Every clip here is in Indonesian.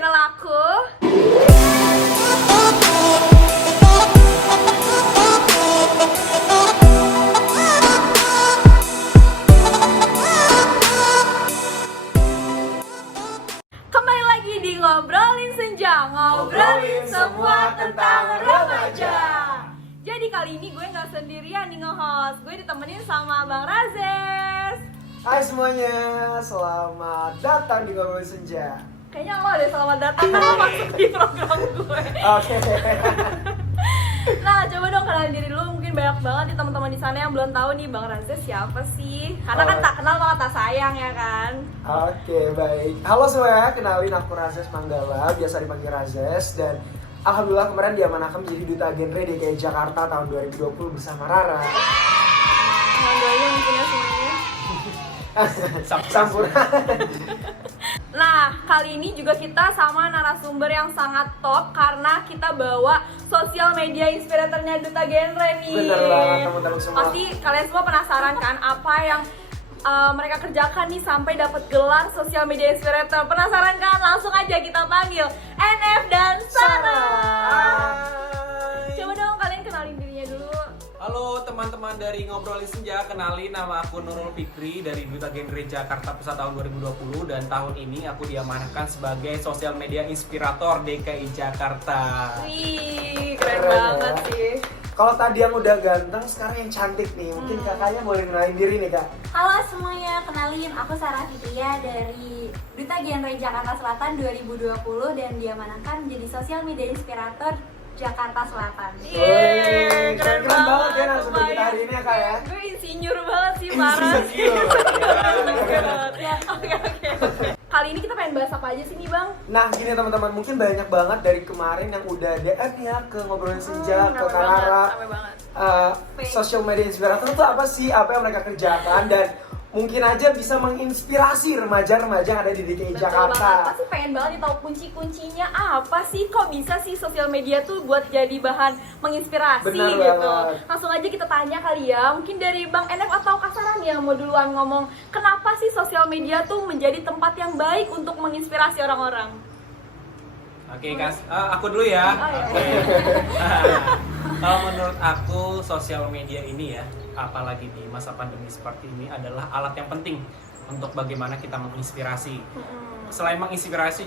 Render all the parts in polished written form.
channel aku. Kembali lagi di Ngobrolin Senja, ngobrolin semua tentang remaja. Jadi kali ini gue nggak sendirian nih nge-host, gue ditemenin sama Bang Razes. Hai semuanya, selamat datang di Ngobrolin Senja. Kayaknya lo ada selamat datang karena masuk di program gue. Oke. Nah, coba dong kenalin diri dulu. Mungkin banyak banget nih teman-teman di sana yang belum tahu nih Bang Razes siapa sih? Karena kan tak kenal maka tak sayang ya kan. Oke, baik. Halo semuanya, kenalin aku Razes Manggala, biasa dipanggil Razes. Dan alhamdulillah kemarin diamanahkan menjadi Duta Genre DKI Jakarta tahun 2020 bersama Rara. Mangganya mungkin ya semuanya. Campur. Nah, kali ini juga kita sama narasumber yang sangat top karena kita bawa sosial media inspiratornya Duta Genre nih. Bener banget teman-teman semua. Pasti kalian semua penasaran kan apa yang mereka kerjakan nih sampai dapat gelar sosial media inspirator. Penasaran kan? Langsung aja kita panggil NF dan Sarah. Coba dong kalian kenalin dirinya dulu. Halo teman-teman dari Ngobrolin Senja, kenalin nama aku Nurul Fikri dari Duta Genre Jakarta Pusat tahun 2020 dan tahun ini aku diamanahkan sebagai sosial media inspirator DKI Jakarta. Wih, keren banget sih. Kalau tadi yang udah ganteng, sekarang yang cantik nih. Mungkin kakaknya boleh kenalin diri nih kak. Halo semuanya, kenalin aku Sarah Fitria dari Duta Genre Jakarta Selatan 2020 dan diamanahkan menjadi sosial media inspirator Jakarta Selatan. Yeay, keren banget ya narasumber kita hari ini ya kak ya. Gue insinyur banget sih, parah sih. Oke. Kali ini kita pengen bahas apa aja sih nih Bang? Nah gini teman-teman, mungkin banyak banget dari kemarin yang udah DM ya ke Ngobrolin Senja, ke Kak Rara. Rame banget. Social media inspirator itu apa sih? Apa yang mereka kerjakan? Dan mungkin aja bisa menginspirasi remaja-remaja yang ada di DKI Betul Jakarta. banget. Pasti pengen banget nih tahu kunci-kuncinya apa sih? Kok bisa sih sosial media tuh buat jadi bahan menginspirasi Benar gitu. banget. Langsung aja kita tanya kali ya. Mungkin dari Bang NF atau Kak Sarah nih yang mau duluan ngomong, kenapa sih sosial media tuh menjadi tempat yang baik untuk menginspirasi orang-orang? Oke, aku dulu ya. Oh, iya. Oke. Kalau menurut aku sosial media ini ya, apalagi di masa pandemi seperti ini adalah alat yang penting untuk bagaimana kita menginspirasi. Selain menginspirasi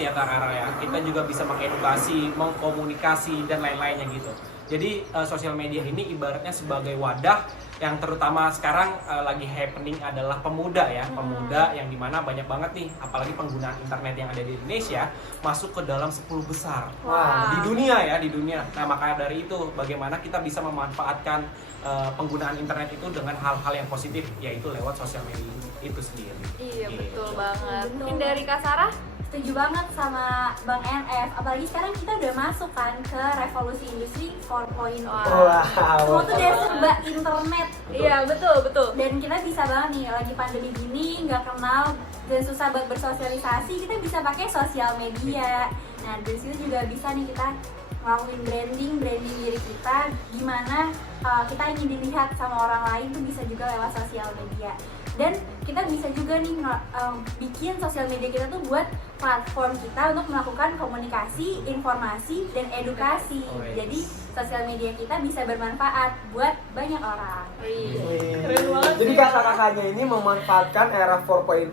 ya Kak Rara ya, kita juga bisa mengedukasi, mengkomunikasi dan lain-lainnya gitu. Jadi sosial media ini ibaratnya sebagai wadah yang terutama sekarang lagi happening adalah pemuda ya, pemuda yang dimana banyak banget nih, apalagi penggunaan internet yang ada di Indonesia masuk ke dalam 10 besar. Wah. Di dunia ya, di dunia. Nah maka dari itu bagaimana kita bisa memanfaatkan penggunaan internet itu dengan hal-hal yang positif, yaitu lewat sosial media itu sendiri. Iya, Gitu. betul banget. Betul. Mungkin dari Kak Sarah? Setuju banget sama Bang NF, apalagi sekarang kita udah masuk kan ke revolusi industri 4.0. Wow. Semua tuh udah serba internet. Iya, betul. Dan kita bisa banget nih, lagi pandemi gini, nggak kenal dan susah buat bersosialisasi, kita bisa pakai sosial media. Nah dari situ juga bisa nih kita ngelakuin branding diri kita, gimana kita ingin dilihat sama orang lain tuh bisa juga lewat sosial media. Dan kita bisa juga nih bikin sosial media kita tuh buat platform kita untuk melakukan komunikasi, informasi, dan edukasi. Oh, yes. Jadi sosial media kita bisa bermanfaat buat banyak orang. Keren banget Jadi sih. kakak-kakaknya ini memanfaatkan era 4.0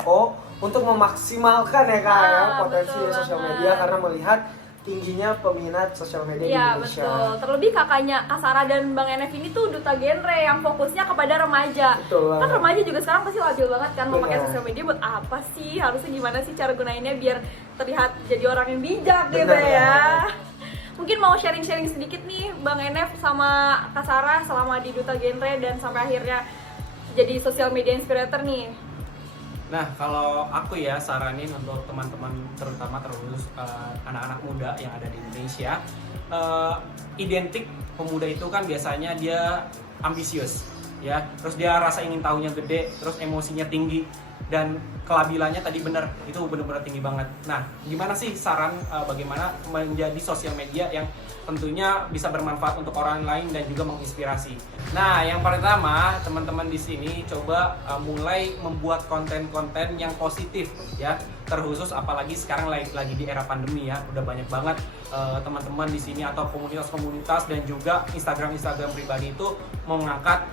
untuk memaksimalkan ya kak ya potensi betul sosial banget. media karena melihat tingginya peminat sosial media di Iya Indonesia. betul. Terlebih kakaknya Kak Sarah dan Bang NF ini tuh duta genre yang fokusnya kepada remaja. Betul Kan banget. remaja juga sekarang pasti labil banget kan mau pakai Benar. sosial media buat apa sih? Harusnya gimana sih cara gunainnya biar terlihat jadi orang yang bijak gitu Benar ya. banget. Mungkin mau sharing-sharing sedikit nih Bang NF sama Kak Sarah selama di duta genre dan sampai akhirnya jadi sosial media inspirator nih. Nah, kalau aku ya saranin untuk teman-teman terutama terkhusus anak-anak muda yang ada di Indonesia, identik pemuda itu kan biasanya dia ambisius, ya. Terus dia rasa ingin tahunya gede, terus emosinya tinggi. dan kelabilannya tadi bener, itu bener-bener tinggi banget. Nah, gimana sih saran bagaimana menjadi sosial media yang tentunya bisa bermanfaat untuk orang lain dan juga menginspirasi. Nah, yang pertama, teman-teman di sini coba mulai membuat konten-konten yang positif ya. Terkhusus apalagi sekarang lagi di era pandemi ya. Udah banyak banget teman-teman di sini atau komunitas-komunitas dan juga Instagram pribadi itu mengangkat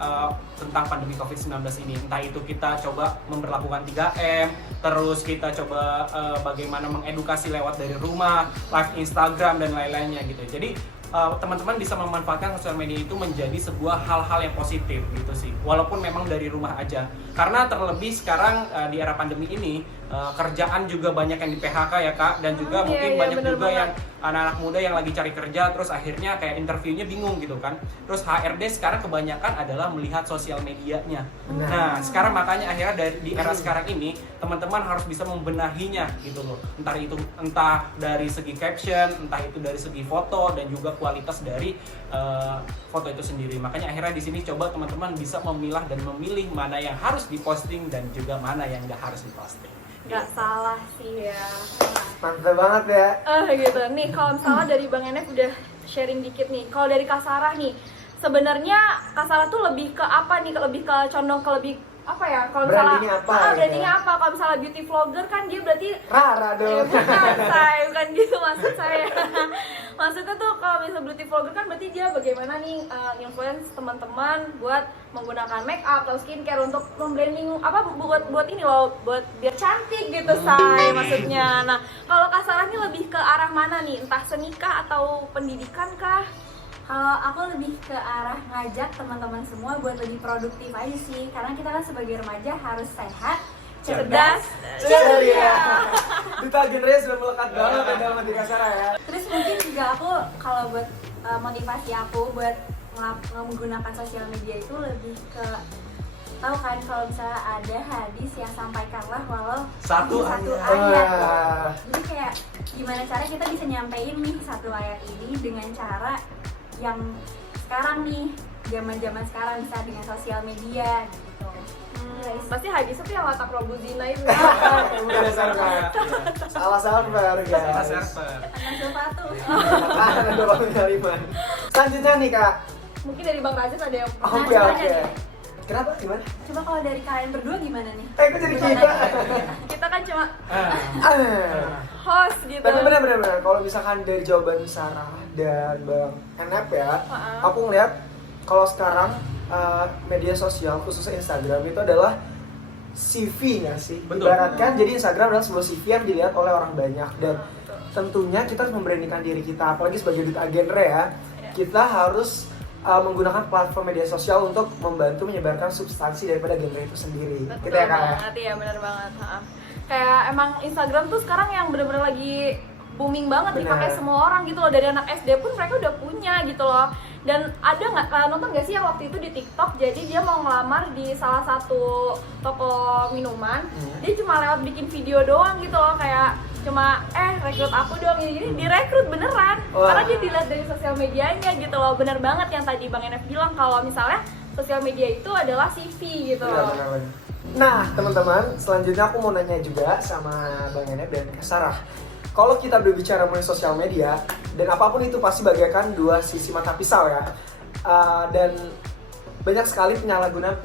tentang pandemi COVID-19 ini. Entah itu kita coba memperlakukan 3M, terus kita coba bagaimana mengedukasi lewat dari rumah, live Instagram dan lain-lainnya gitu. Jadi teman-teman bisa memanfaatkan sosial media itu menjadi sebuah hal-hal yang positif gitu sih, walaupun memang dari rumah aja. Karena terlebih sekarang di era pandemi ini kerjaan juga banyak yang di PHK ya Kak, dan juga mungkin banyak juga yang anak-anak muda yang lagi cari kerja terus akhirnya kayak interviewnya bingung gitu kan. Terus HRD sekarang kebanyakan adalah melihat sosial medianya. Nah, sekarang makanya akhirnya di era sekarang ini teman-teman harus bisa membenahinya gitu loh. Entah dari segi caption, entah itu dari segi foto dan juga kualitas dari foto itu sendiri. Makanya akhirnya di sini coba teman-teman bisa memilah dan memilih mana yang harus diposting dan juga mana yang nggak harus diposting. Nggak salah sih ya. Mantap banget ya. Gitu. Nih kalau misalnya dari Bang Enef udah sharing dikit nih. Kalau dari Kak Sarah nih, sebenarnya Kak Sarah tuh lebih ke apa nih? Lebih ke condong ke lebih apa ya? Kalau misalnya Brandingnya apa, brandingnya apa? Kalau misalnya beauty vlogger kan dia berarti Rara dong. bukan gitu maksud saya. Maksudnya tuh kalau misalnya beauty vlogger kan berarti dia bagaimana nih influence teman-teman buat menggunakan make up atau skincare untuk membranding apa buat ini loh, buat biar cantik gitu say maksudnya. Nah, kalau Kak Sarah nih lebih ke arah mana nih? Entah seni kah atau pendidikan kah? Kalau aku lebih ke arah ngajak teman-teman semua buat lebih produktif aja sih, karena kita kan sebagai remaja harus sehat, cerdas, Ceria. Duta genre sudah melekat banget ya dalam hati Kak Sarah ya. Terus mungkin juga aku kalau buat motivasi aku buat menggunakan sosial media itu lebih ke tahu kan kalau misalnya ada hadis yang sampaikanlah walau Satu ayat. Wah. Jadi kayak gimana cara kita bisa nyampein nih satu ayat ini dengan cara yang sekarang nih zaman sekarang bisa dengan sosial media gitu. Pasti hadisnya tuh yang watak robuzina itu. Udah server. Salah server guys. server. Tekan sepatu. Ada 25. Selanjutnya nih Kak. Mungkin dari Bang Razif ada yang Oke. Kenapa? Gimana? Coba kalau dari kalian berdua gimana nih? Kok jadi kita? kita kan cuma Ah. host gitu. Tapi benar-benar kalau misalkan dari jawaban Sarah dan Bang Enep ya, aku ngeliat kalau sekarang media sosial khususnya Instagram itu adalah CV nggak sih? Betul. Ibaratkan jadi Instagram adalah sebuah CV yang dilihat oleh orang banyak dan tentunya kita harus memberanikan diri kita, apalagi sebagai duta genre ya, kita harus menggunakan platform media sosial untuk membantu menyebarkan substansi daripada genre itu sendiri. Betul Gitu ya Kak? banget, iya benar banget. Kayak emang Instagram tuh sekarang yang bener-bener lagi booming banget Bener. dipakai semua orang gitu loh. Dari anak SD pun mereka udah punya gitu loh. Dan ada nggak, kalian nonton nggak sih yang waktu itu di TikTok? Jadi dia mau ngelamar di salah satu toko minuman. Dia cuma lewat bikin video doang gitu loh, kayak cuma rekrut aku dong, ini direkrut beneran. Wah. Karena dia dilihat dari sosial medianya gitu loh. Bener banget yang tadi Bang Enef bilang kalau misalnya sosial media itu adalah CV gitu loh. Benar. Nah teman-teman, selanjutnya aku mau nanya juga sama Bang Enep dan Kak Sarah. Kalau kita berbicara mengenai sosial media, dan apapun itu pasti bagaikan dua sisi mata pisau ya. Dan banyak sekali penyalahgunaan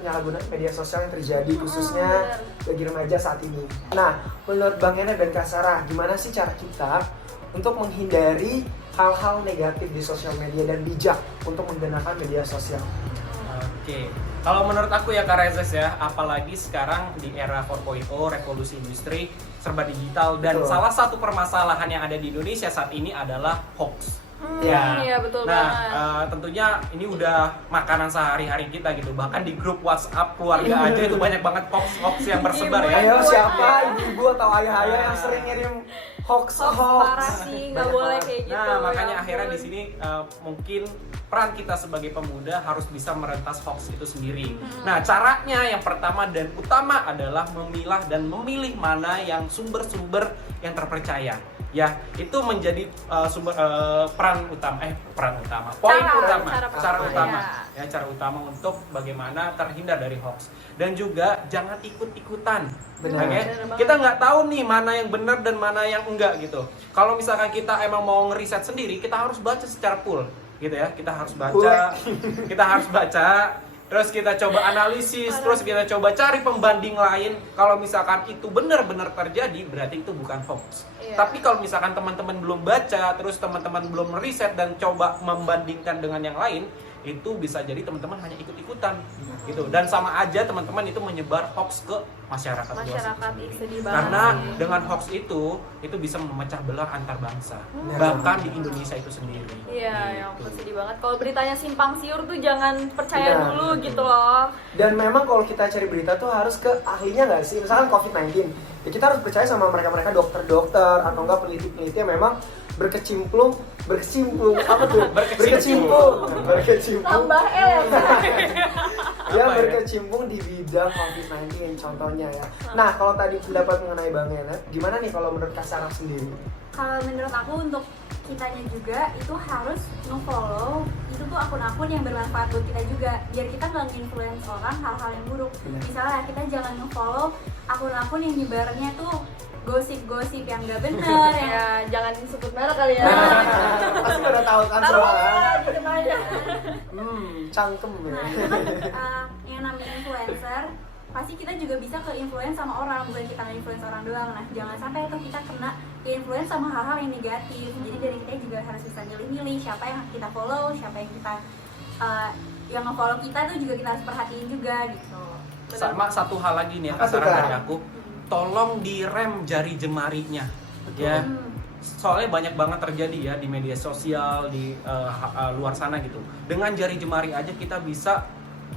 media sosial yang terjadi khususnya bagi remaja saat ini. Nah, menurut Bang Enep dan Kak Sarah, gimana sih cara kita untuk menghindari hal-hal negatif di sosial media dan bijak untuk menggunakan media sosial? Oke, kalau menurut aku ya Kak Rezes ya, apalagi sekarang di era 4.0 revolusi industri serba digital dan Betul. salah satu permasalahan yang ada di Indonesia saat ini adalah hoax. Iya betul banget. Tentunya ini udah makanan sehari-hari kita gitu. Bahkan di grup WhatsApp keluarga aja itu banyak banget hoax yang bersebar ya. Ayo siapa ibu-ibu atau ayah-ayah yang sering ngirim hoax? Parah sih, nggak Banyak boleh banget. kayak gitu. Nah, makanya ya akhirnya ampun. di sini mungkin peran kita sebagai pemuda harus bisa merentas hoax itu sendiri. Nah, caranya yang pertama dan utama adalah memilah dan memilih mana yang sumber-sumber yang terpercaya. Ya, itu menjadi poin utama. Ya, cara utama untuk bagaimana terhindar dari hoax. Dan juga jangan ikut-ikutan. Benar. Oke? Kita nggak tahu nih mana yang benar dan mana yang enggak gitu. Kalau misalkan kita emang mau ngeriset sendiri, kita harus baca secara full gitu ya. Kita harus baca, terus kita coba analisis, terus kita coba cari pembanding lain. Kalau misalkan itu benar-benar terjadi, berarti itu bukan hoax. Tapi kalau misalkan teman-teman belum baca, terus teman-teman belum meriset dan coba membandingkan dengan yang lain, itu bisa jadi teman-teman hanya ikut-ikutan gitu. Dan sama aja teman-teman itu menyebar hoax ke masyarakat luas. Sedih banget. Karena dengan hoax itu bisa memecah belah antar bangsa, bahkan di Indonesia itu sendiri. Iya, yang Gitu. sedih banget. Kalau beritanya simpang siur tuh jangan percaya dulu gitu loh. Dan memang kalau kita cari berita tuh harus ke ahlinya nggak sih? Misalkan COVID-19, ya kita harus percaya sama mereka-mereka dokter-dokter atau enggak peneliti-peneliti yang memang berkecimpung apa tuh? Berkecimpung. Tambah L. Ya, Apa ya? berkecimpung di bidang COVID-19 contohnya ya. Nah, kalau tadi pendapat mengenai Bang Yana, gimana nih kalau menurut Kak Sarah sendiri? Kalau menurut aku untuk kitanya juga itu harus nge-follow itu tuh akun-akun yang bermanfaat buat kita juga, biar kita nggak nge-influence orang hal-hal yang buruk. Benar. Misalnya kita jangan nge-follow akun-akun yang nyebarnya tuh gosip-gosip yang nggak bener ya. Ya, jangan disebut merek kali ya. Pasti pada tahu kan Tahu soalnya. lah, gitu aja. Cangkem ya. Nah, itu kan yang namanya influencer, pasti kita juga bisa ke influence sama orang, bukan kita nge-influence orang doang. Nah, jangan sampai tuh kita kena influence sama hal-hal yang negatif. Jadi dari kita juga harus bisa milih-milih siapa yang kita follow, siapa yang kita yang nge-follow kita tuh juga kita harus perhatiin juga gitu. Sama satu hal lagi nih ya, Apa tuh, saran Kak? dari aku, tolong direm jari jemarinya. Ya. Hmm. Soalnya banyak banget terjadi ya di media sosial, di luar sana gitu. Dengan jari jemari aja kita bisa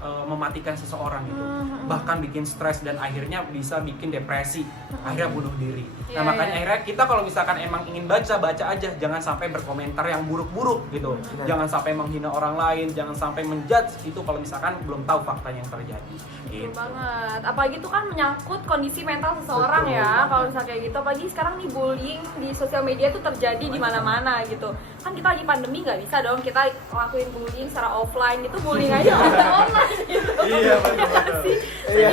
mematikan seseorang gitu, bahkan bikin stres dan akhirnya bisa bikin depresi, akhirnya bunuh diri. Iya, Nah makanya iya. akhirnya kita kalau misalkan emang ingin baca aja, jangan sampai berkomentar yang buruk-buruk gitu, jangan sampai menghina orang lain, jangan sampai menjudge itu kalau misalkan belum tahu fakta yang terjadi. Betul Gitu. banget. Apalagi itu kan menyangkut kondisi mental seseorang Betul. ya. Kalau misalnya kayak gitu, apalagi sekarang nih bullying di sosial media tuh terjadi di mana-mana gitu. Kan kita lagi pandemi nggak bisa dong kita ngelakuin bullying secara offline, itu bullying aja udah online gitu. Iya, betul. Iya.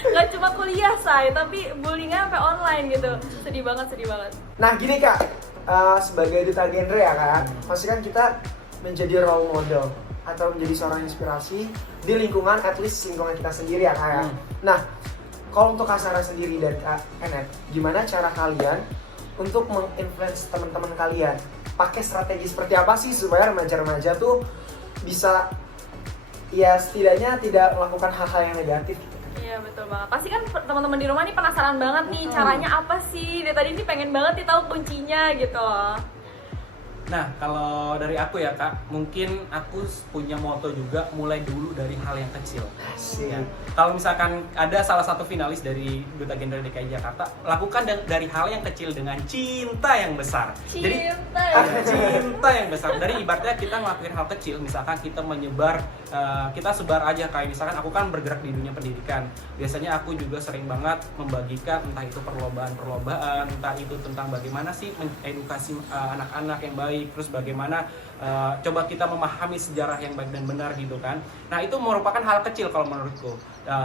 Gak cuma kuliah say, tapi bullyingnya sampai online gitu. Sedih banget. Nah, gini Kak, sebagai duta genre ya Kak, pasti kan kita menjadi role model atau menjadi seorang inspirasi di lingkungan, at least lingkungan kita sendiri ya Kak ya. Nah, kalau untuk Kak Sarah sendiri dan Kak Enet, gimana cara kalian untuk menginfluence teman-teman kalian? Pakai strategi seperti apa sih supaya remaja-remaja tuh bisa ya setidaknya tidak melakukan hal-hal yang negatif? Iya betul banget. Pasti kan teman-teman di rumah nih penasaran banget nih caranya apa sih? Dari tadi nih pengen banget nih tahu kuncinya gitu loh. Nah, kalau dari aku ya Kak, mungkin aku punya moto juga, mulai dulu dari hal yang kecil. Asik. Ya. Kalau misalkan ada salah satu finalis dari Duta Genre DKI Jakarta, lakukan dari hal yang kecil dengan cinta yang besar. Jadi cinta yang besar. Dari ibaratnya kita ngelakuin hal kecil, misalkan kita menyebar, kita sebar aja, kayak misalkan aku kan bergerak di dunia pendidikan. Biasanya aku juga sering banget membagikan entah itu perlombaan, entah itu tentang bagaimana sih mengedukasi anak-anak yang baik, terus bagaimana coba kita memahami sejarah yang baik dan benar gitu kan. Nah itu merupakan hal kecil kalau menurutku,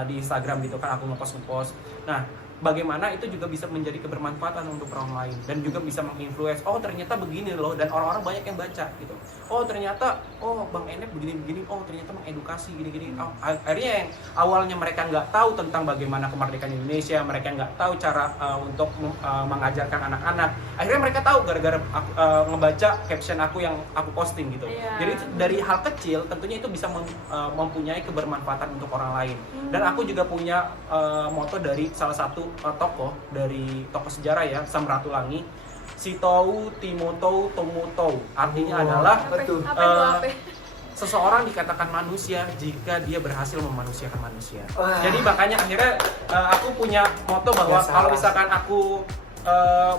di Instagram gitu kan aku ngepost. Nah bagaimana itu juga bisa menjadi kebermanfaatan untuk orang lain dan juga bisa menginfluence, oh ternyata begini loh, dan orang-orang banyak yang baca gitu. Oh ternyata, oh Bang Enet begini-begini, oh ternyata mengedukasi gini-gini. Oh, akhirnya yang awalnya mereka nggak tahu tentang bagaimana kemerdekaan Indonesia, mereka nggak tahu cara untuk mengajarkan anak-anak, akhirnya mereka tahu gara-gara ngebaca caption aku yang aku posting gitu. Jadi dari hal kecil tentunya itu bisa mempunyai kebermanfaatan untuk orang lain. Dan aku juga punya moto dari salah satu tokoh dari tokoh sejarah ya, Samratulangi, Sitou Timotou Tomutou, artinya adalah Betul. seseorang dikatakan manusia jika dia berhasil memanusiakan manusia. Wah. Jadi makanya akhirnya aku punya moto bahwa Ya, kalau salah. misalkan aku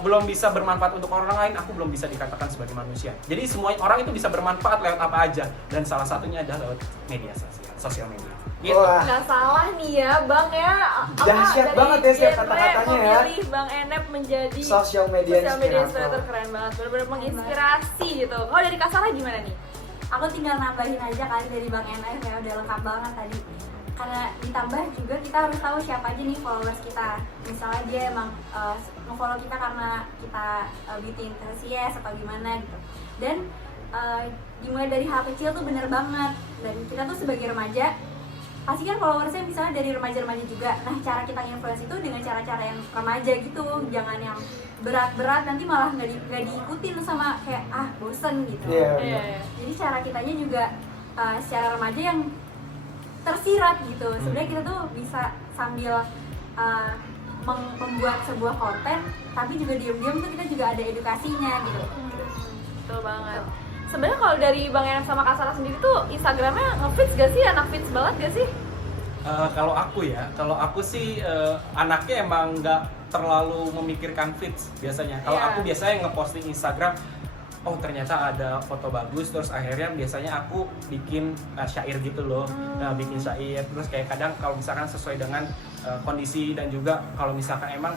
belum bisa bermanfaat untuk orang lain, aku belum bisa dikatakan sebagai manusia. Jadi semua orang itu bisa bermanfaat lewat apa aja, dan salah satunya adalah lewat media sosial media. Gitu. Wah, Nggak salah nih ya Bang ya. Dahsyat banget ya setiap kata-katanya ya. Memilih Bang Enep menjadi Social media inspirator, keren banget, benar-benar menginspirasi gitu. Kalau dari Kak Sarah gimana nih? Aku tinggal nambahin aja kali dari Bang NF ya, udah lengkap banget tadi. Karena ditambah juga kita harus tahu siapa aja nih followers kita. Misalnya dia emang nge-follow kita karena kita beauty enthusiast atau gimana gitu. Dan dimulai dari hal kecil tuh bener banget. Dan kita tuh sebagai remaja pasti kan followersnya misalnya dari remaja-remaja juga. Nah, cara kita influence itu dengan cara-cara yang remaja gitu, jangan yang berat-berat, nanti malah nggak diikutin sama kayak bosen gitu. Iya. Jadi cara kitanya juga secara remaja yang tersirat gitu. Sebenarnya kita tuh bisa sambil membuat sebuah konten, tapi juga diam-diam tuh kita juga ada edukasinya gitu. Betul banget. Sebenarnya kalau dari Bang Enep sama Kak Sarah sendiri tuh Instagramnya nge-fits gak sih? Anak fits banget gak sih? Kalau aku sih anaknya emang nggak terlalu memikirkan feeds biasanya. Kalau Iya. aku biasanya ngeposting Instagram, oh ternyata ada foto bagus, terus akhirnya biasanya aku bikin syair gitu loh. Nah, bikin syair, terus kayak kadang kalau misalkan sesuai dengan kondisi, dan juga kalau misalkan emang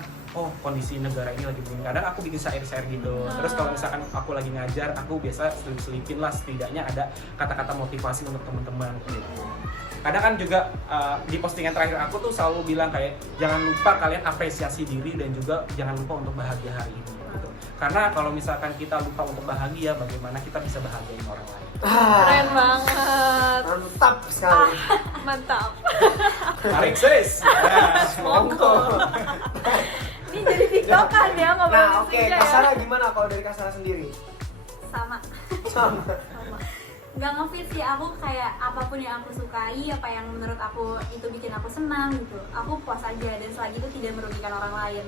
kondisi negara ini lagi begini, kadang aku bikin syair-syair gitu. Terus kalau misalkan aku lagi ngajar, aku biasa selipin lah, setidaknya ada kata-kata motivasi untuk teman-teman gitu. Kadang kan juga di postingan terakhir aku tuh selalu bilang kayak jangan lupa kalian apresiasi diri, dan juga jangan lupa untuk bahagia hari ini gitu. Karena kalau misalkan kita lupa untuk bahagia, bagaimana kita bisa bahagiain orang lain? Keren banget. Mantap sekali. Mantap. Tarik sis. Monggo. Ini jadi tiktokan ya ngobrolin Nah, oke, senja Kak ya. Sarah gimana kalau dari Kak Sarah sendiri? Sama. Sama. Nggak nge-fit sih, aku kayak apapun yang aku sukai, apa yang menurut aku itu bikin aku senang gitu, aku puas aja, dan selagi itu tidak merugikan orang lain.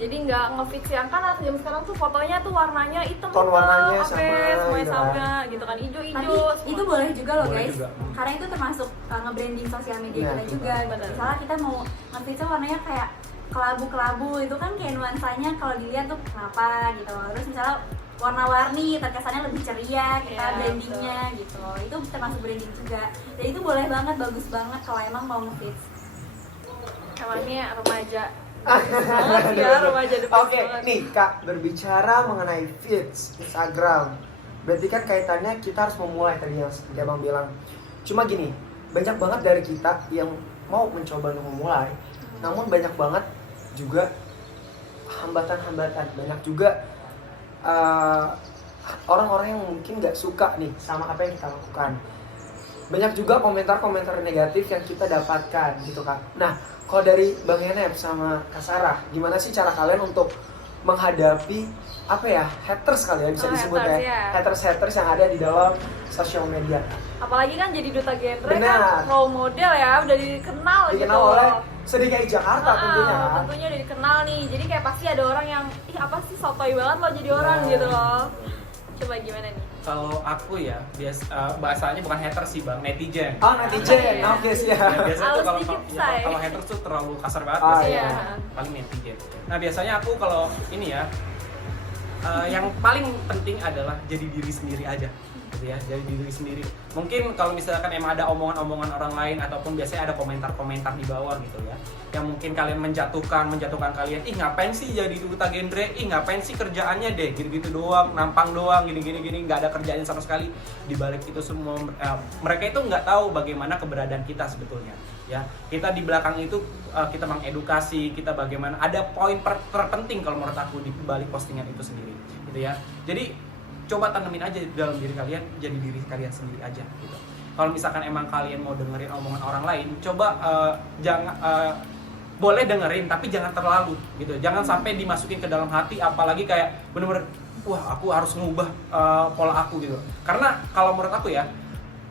Jadi nggak nge-fits yang kan anak jam sekarang tuh fotonya tuh warnanya hitam, Ton warnanya apa, sama, semuanya gitu kan. sama gitu kan, Tapi hijau-hijau. itu boleh juga loh Boleh guys, juga. karena itu termasuk nge-branding sosial media Iya, kita juga. benar. Misalnya kita mau nge-fitnya warnanya kayak kelabu-kelabu, itu kan kayak nuansanya kalau dilihat tuh kenapa gitu. Terus misalnya warna-warni, terkesannya lebih ceria, kita Iya, brandingnya gitu. Itu termasuk branding juga. Dan itu boleh banget, bagus banget kalau emang mau nge-fit. Emangnya remaja. Banget ya remaja depan. Oke, nih Kak, berbicara mengenai feeds Instagram, berarti kan kaitannya kita harus memulai tadi yang seperti Abang bilang. Cuma gini, banyak banget dari kita yang mau mencoba untuk memulai, namun banyak banget juga hambatan-hambatan, banyak juga orang-orang yang mungkin nggak suka nih sama apa yang kita lakukan. Banyak juga komentar-komentar negatif yang kita dapatkan gitu Kak. Nah, kalau dari Bang Enep sama Kak Sarah, gimana sih cara kalian untuk menghadapi apa ya, haters kali ya bisa disebut haters, ya, ya. haters yang ada di dalam sosial media? Apalagi kan jadi duta genre Benar. kan role model ya, udah dikenal Dikenal gitu. oleh se-DKI Jakarta tentunya kan. Tentunya udah dikenal nih. Jadi kayak pasti ada orang yang ih apa sih sotoy banget lo jadi orang gitu loh. Coba gimana nih? Kalau aku ya, bahasanya bukan hater sih bang, netizen. Oh, netizen, Iya. oke siap. Ya, biasanya tuh Halus kalau dikit, ya, say. kalau haters tuh terlalu kasar banget Ah, biasanya. iya. Paling netizen. Nah biasanya aku kalau ini ya, yang paling penting adalah jadi diri sendiri aja, gitu ya. Jadi diri sendiri. Mungkin kalau misalkan emang ada omongan-omongan orang lain, ataupun biasanya ada komentar-komentar di bawah gitu ya, yang mungkin kalian menjatuhkan kalian, ih ngapain sih jadi duta genre, ih ngapain sih kerjaannya deh gitu-gitu doang, nampang doang, gini nggak ada kerjaan sama sekali. Di balik itu semua mereka itu nggak tahu bagaimana keberadaan kita sebetulnya ya. Kita di belakang itu kita mengedukasi, kita bagaimana, ada poin terpenting kalau menurut aku di balik postingan itu sendiri gitu ya. Jadi coba tanemin aja dalam diri kalian, jadi diri kalian sendiri aja gitu. Kalau misalkan emang kalian mau dengerin omongan orang lain, coba jangan boleh dengerin tapi jangan terlalu gitu. Jangan sampai dimasukin ke dalam hati, apalagi kayak bener-bener wah aku harus ngubah pola aku gitu. Karena kalau menurut aku ya,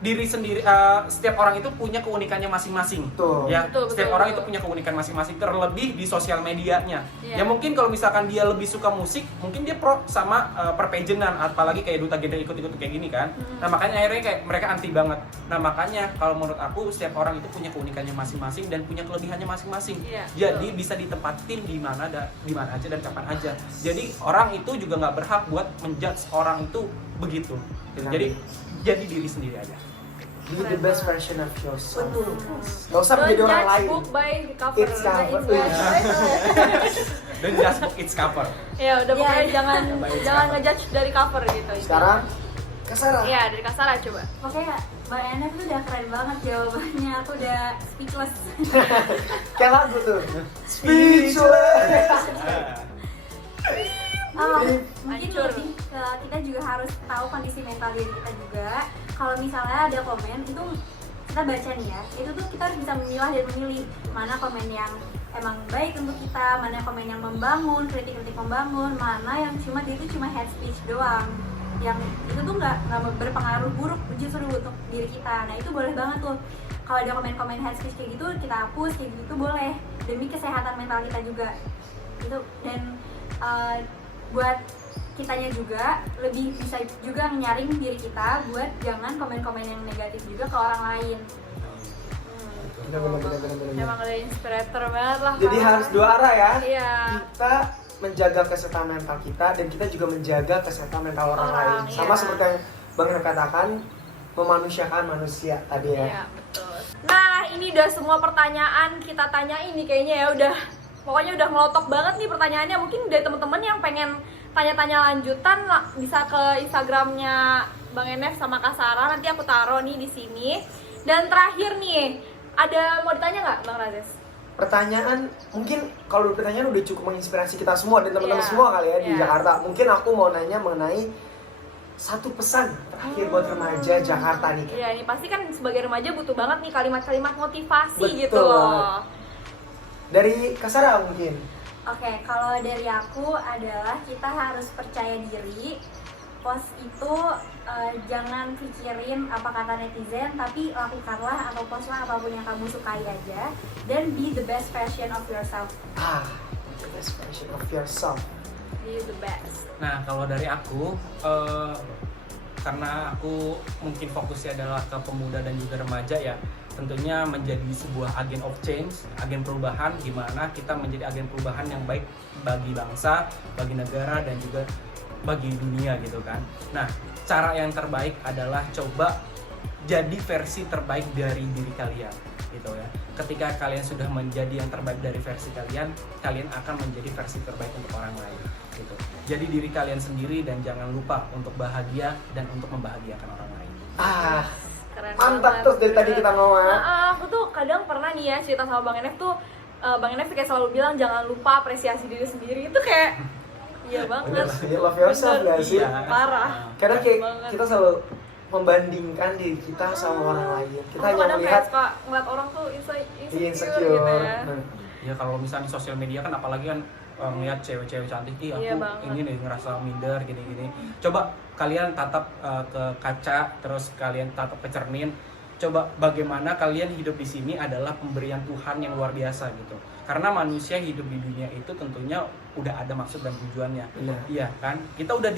diri sendiri, setiap orang itu punya keunikannya masing-masing. Betul. Ya, Betul, setiap betul, orang betul. itu punya keunikan masing-masing, terlebih di sosial medianya. Iya. Ya mungkin kalau misalkan dia lebih suka musik, mungkin dia pro sama perpagenan, apalagi kayak duta genre ikut-ikut kayak gini kan. Nah makanya akhirnya kayak mereka anti banget. Nah makanya kalau menurut aku setiap orang itu punya keunikannya masing-masing dan punya kelebihannya masing-masing. Iya, Jadi bisa ditempatin di mana aja dan kapan aja. Jadi orang itu juga nggak berhak buat menjudge orang itu begitu. Jadi jadi diri sendiri aja. Be the best version of yourself. Betul. Gak usah Don't menjadi orang judge lain. book by the cover. It's cover. Dan just book its cover. Ya udah Iya. pokoknya jangan By its jangan cover. ngejudge dari cover gitu. Sekarang ke Sarah. Iya, dari Kasara coba. Pokoknya Mbak Enef tuh udah keren banget jawabannya, aku udah speechless. Kayak lagu tuh. Speechless. Mungkin Hancur. lebih ke kita juga harus tahu kondisi mental diri kita juga. Kalau misalnya ada komen itu kita baca nih ya, itu tuh kita harus bisa memilah dan memilih mana komen yang emang baik untuk kita, mana komen yang membangun, kritik-kritik membangun, mana yang cuma dia itu cuma head speech doang, yang itu tuh nggak berpengaruh buruk justru untuk diri kita. Nah itu boleh banget tuh kalau ada komen-komen head speech kayak gitu kita hapus, kayak gitu boleh demi kesehatan mental kita juga itu. Dan buat kitanya juga lebih bisa juga nyaring diri kita buat jangan komen-komen yang negatif juga ke orang lain. Bener. Emang udah inspirator banget lah. Jadi Kak. harus dua arah ya. Iya. Kita menjaga kesehatan mental kita dan kita juga menjaga kesehatan mental orang lain. Sama iya. seperti yang Bang Ren katakan, memanusiakan manusia tadi ya. Iya, betul. Nah, ini udah semua pertanyaan kita tanya ini kayaknya ya udah pokoknya udah ngelotok banget nih pertanyaannya. Mungkin dari teman-teman yang pengen tanya-tanya lanjutan bisa ke Instagramnya Bang Enef sama Kak Sarah, nanti aku taruh nih di sini. Dan terakhir nih, ada mau ditanya nggak Bang Razes? Pertanyaan, mungkin kalau pertanyaan udah cukup menginspirasi kita semua dan teman-teman Iya, semua kali ya di iya. Jakarta. Mungkin aku mau nanya mengenai satu pesan terakhir buat remaja Jakarta nih. Iya, ini pasti kan sebagai remaja butuh banget nih kalimat-kalimat motivasi Betul gitu loh. Dari Kak Sarah mungkin. Oke, kalau dari aku adalah kita harus percaya diri. Post itu jangan pikirin apa kata netizen, tapi lakukanlah atau postlah apapun yang kamu sukai aja. Dan be the best version of yourself. The best version of yourself. Be the best. Nah kalau dari aku, karena aku mungkin fokusnya adalah ke pemuda dan juga remaja ya, tentunya menjadi sebuah agen of change, agen perubahan, gimana kita menjadi agen perubahan yang baik bagi bangsa, bagi negara dan juga bagi dunia gitu kan. Nah cara yang terbaik adalah coba jadi versi terbaik dari diri kalian gitu ya. Ketika kalian sudah menjadi yang terbaik dari versi kalian, kalian akan menjadi versi terbaik untuk orang lain gitu. Jadi diri kalian sendiri dan jangan lupa untuk bahagia dan untuk membahagiakan orang lain. Keren Mantap banget. terus dari tadi kita ngomong. Aku tuh kadang pernah nih ya cerita sama Bang Enef tuh, Bang Enef kayak selalu bilang jangan lupa apresiasi diri sendiri. Itu kayak iya banget. Ya, love yourself Bener. gak sih? Iya. Parah. Karena kayak Banget. kita selalu membandingkan diri kita sama orang lain. Kita Aku hanya kadang melihat kayak suka ngeliat orang tuh insecure insecure. gitu ya. Nah, Ya kalau misalnya di sosial media kan apalagi kan ngeliat cewek-cewek cantik, ih aku Iya banget. ini nih ngerasa minder gini-gini. Coba kalian tatap ke kaca, terus kalian tatap ke cermin. Coba bagaimana kalian hidup di sini adalah pemberian Tuhan yang luar biasa gitu. Karena manusia hidup di dunia itu tentunya udah ada maksud dan tujuannya. benar. Iya kan? Kita udah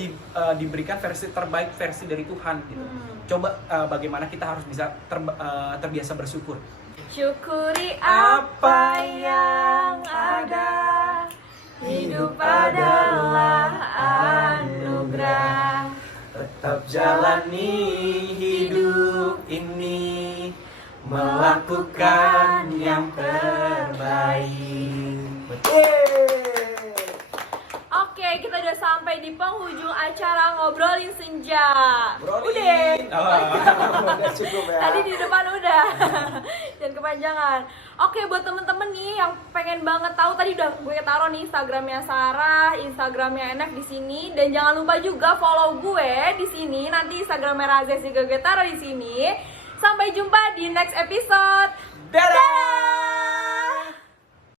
diberikan versi terbaik versi dari Tuhan gitu. Coba bagaimana kita harus bisa terbiasa bersyukur. Syukuri apa yang ada. Hidup adalah anugerah. Tetap jalani hidup ini, melakukan yang terbaik. Oke, kita udah sampai di penghujung acara ngobrolin senja. Ngobrolin. Udah. Udah cukup ya. Tadi di depan udah. Jangan kepanjangan. Oke, buat temen-temen nih yang pengen banget tahu, tadi udah gue taruh nih Instagramnya Sarah, Instagramnya Enef di sini, dan jangan lupa juga follow gue di sini. Nanti Instagramnya Razes juga gue taruh di sini. Sampai jumpa di next episode. Dadah!